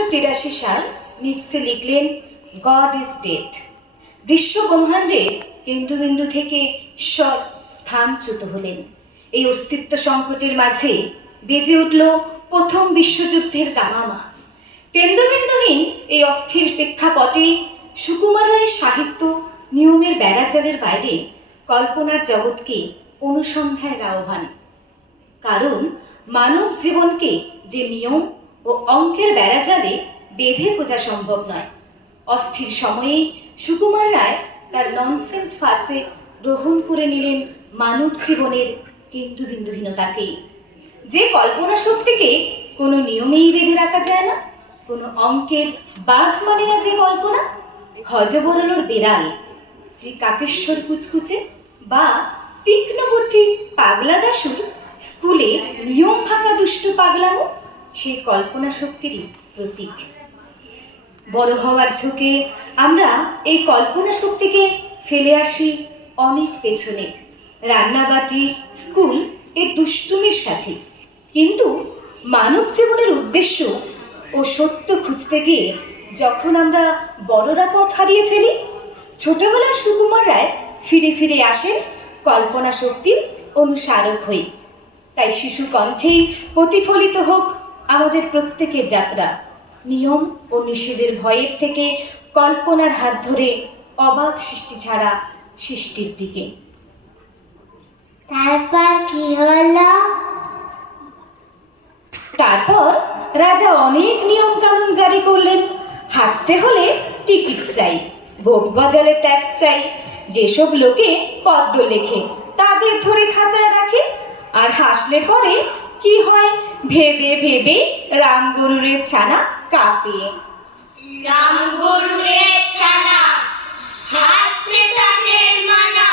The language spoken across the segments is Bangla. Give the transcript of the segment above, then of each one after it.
1883 সাল নিৎসে লিখলেন গড ইজ ডেথ। বিশ্ব ব্রহ্মাণ্ডে কেন্দ্রবিন্দু থেকে ঈশ্বর স্থানচ্যুত হলেন। এই অস্তিত্ব সংকটের মাঝে বেজে উঠল প্রথম বিশ্বযুদ্ধের দামামা। কেন্দ্রবিন্দুহীন এই অস্থির প্রেক্ষাপটে সুকুমার রায়ের সাহিত্য নিয়মের বেড়াজালের বাইরে কল্পনার জগৎকে অনুসন্ধানের আহ্বান। কারণ মানব জীবনকে যে নিয়ম ও অঙ্কের বেড়াজালে বেঁধে বোঝা সম্ভব নয়। অস্থির সময়ে সুকুমার রায় তার ননসেন্স ফার্সে গ্রহণ করে নিলেন মানব জীবনের কেন্দ্রবিন্দুহীনতাকেই। যে কল্পনা শক্তিকে কোনো নিয়মেই বেঁধে রাখা যায় না, কোনো অঙ্কের বাঁধ মানে না যে কল্পনা, হজবরলোর বেড়াল, শ্রী কাকেশ্বর কুচকুচে বা তীক্ষ্ণ বুদ্ধি পাগলা দাশুর স্কুলে নিয়ম ভাঙা দুষ্টু পাগলামো সেই কল্পনা শক্তিরই প্রতীক। বড় হওয়ার ঝোঁকে আমরা এই কল্পনা শক্তিকে ফেলে আসি অনেক পেছনে, রান্নাবাটি, স্কুল এর দুষ্টুমির সাথে। কিন্তু মানব জীবনের উদ্দেশ্য ও সত্য খুঁজতে গিয়ে যখন আমরা বড়রা পথ হারিয়ে ফেলি, ছোটবেলার সুকুমার রায় ফিরে ফিরে আসেন কল্পনা শক্তির অনুসারক হয়ে। তাই শিশু কণ্ঠেই প্রতিফলিত হোক আমাদের প্রত্যেকের যাত্রা, নিয়ম ও নিষেধের ভয়ের থেকে কল্পনার হাত ধরে অবাধ সৃষ্টি ছাড়া সৃষ্টির দিকে। তারপর কি হলো? তারপর রাজা অনেক নিয়ম কানুন জারি করলেন। হাঁটতে হলে টিকিট চাই, গোপ গজালে ট্যাক্স চাই, যেসব লোকে পদ্ম লেখে তাদের ধরে খাঁচায় রাখে, আর হাসলে পরে কি হয় ভেবে ভেবে রাম গরুরের ছানা কাঁপে। রাম গরুরের ছানা, হাসতে তাদের মানা,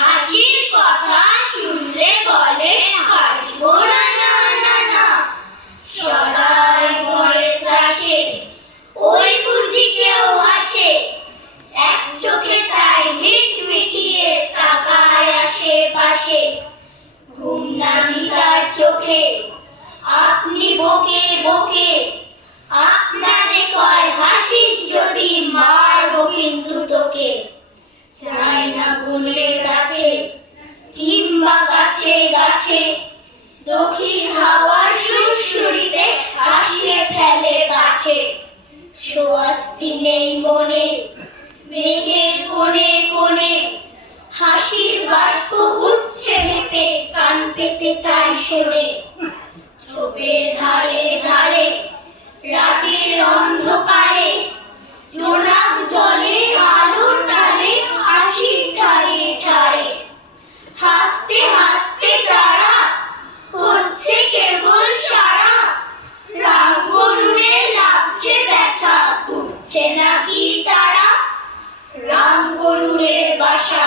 হাসির কথা শুনলে বলে হাসবো না না না না, সদাই পরে ত্রাসে ওই বুঝি কেউ হাসে, এক চোখে তাই মিট মিটিয়ে তাকায় আশেপাশে, ঘুম নাহি তার চোখে, আপনি বকে বকে, আপনারে কয় হাসিস যদি মারবো কিন্তু তোকে, চাই না বনের কাছে কিংবা গাছে গাছে, দক্ষিণ হাওয়ার সুরসুরিতে হাসিয়ে ফেলে গাছে, সোয়াস্তি নেই মনে মেঘের কোণে কোণে, হাসির বাষ্প উঠছে ভেপে কান পেতে তাই শোনে, ছোপের ধারে ধারে রাতের অন্ধকারে, জোনাক জলে আলোর টানে হাসির ঠারে ঠারে, হাসতে হাসতে যারা হচ্ছে কেবল সারা, রাম গরুরে লাগছে ব্যথা বুঝছে নাকি তারা, রাম গরুরের বাসা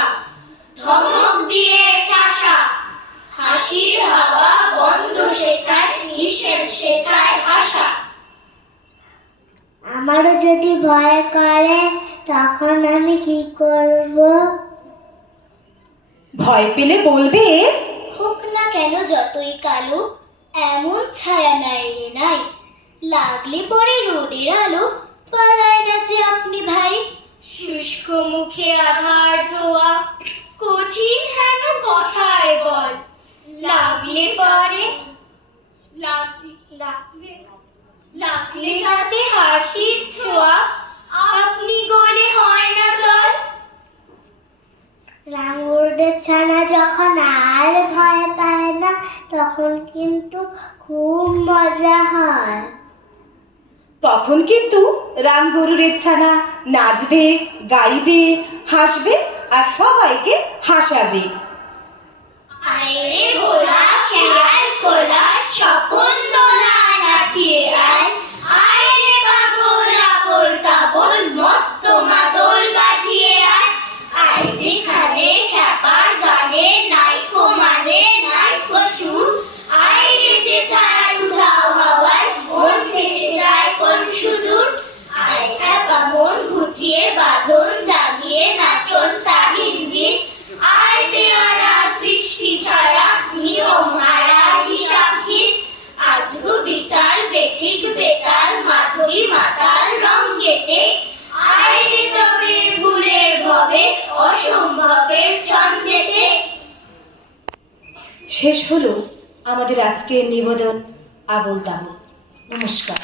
ধমক দিয়ে ঠাসা, হাসির হাওয়া বন্ধ সেটায় নিষেধ সেটায় হাসা। আমারও যদি ভয় করে তখন আমি কি করব? ভয় পেলে বলবে, হোক না কেন যতই কালো, এমন ছায়া নাই রে নাই, লাগলে পরে রোদের আলো, পালায় না যে আপনি ভাই, শুষ্ক মুখে আধার ধোয়া, কঠিন হেন কথায় বল, লাগলে পরে লাগলে যাতে হাসির ছোঁয়া, আপনি গলে হয় না জল। রামগরুরের ছানা যখন আর ভয় পায় না তখন কিন্তু খুব মজা হয়। তখন কিন্তু রাম গরুরের ছানা নাচবে, গাইবে, হাসবে আর সবাইকে হাসাবে। আইরে ভোলা খেয়াল খোলা স্বপন দোলা নাচিয়ে আয়, আইরে পাগল আবল তাবল মত্ত মাদল বাজিয়ে আয়, আয় যেখানে খ্যাপার গানে নাইকো মানে নাইকো সুর, আইরে যেথায় উধাও হাওয়ায় মন ভেসে যায় কোন সুদূর, আয় খ্যাপা মন ঘুচিয়ে বাঁধন জাগিয়ে নাচন তাহিন দিন, আয় বেয়ারা সৃষ্টি ছাড়া নিয়ম হারা হিসাবহীন, আজগো বিচাল বেঠিক বেতাল মাধব মাতাল রঙ্গেতে, আয় রে তবে ভুলের ভবে অসম্ভবের ছন্দেতে। শেষ হলো আমাদের আজকের নিবেদন আবোল তাবোল। নমস্কার।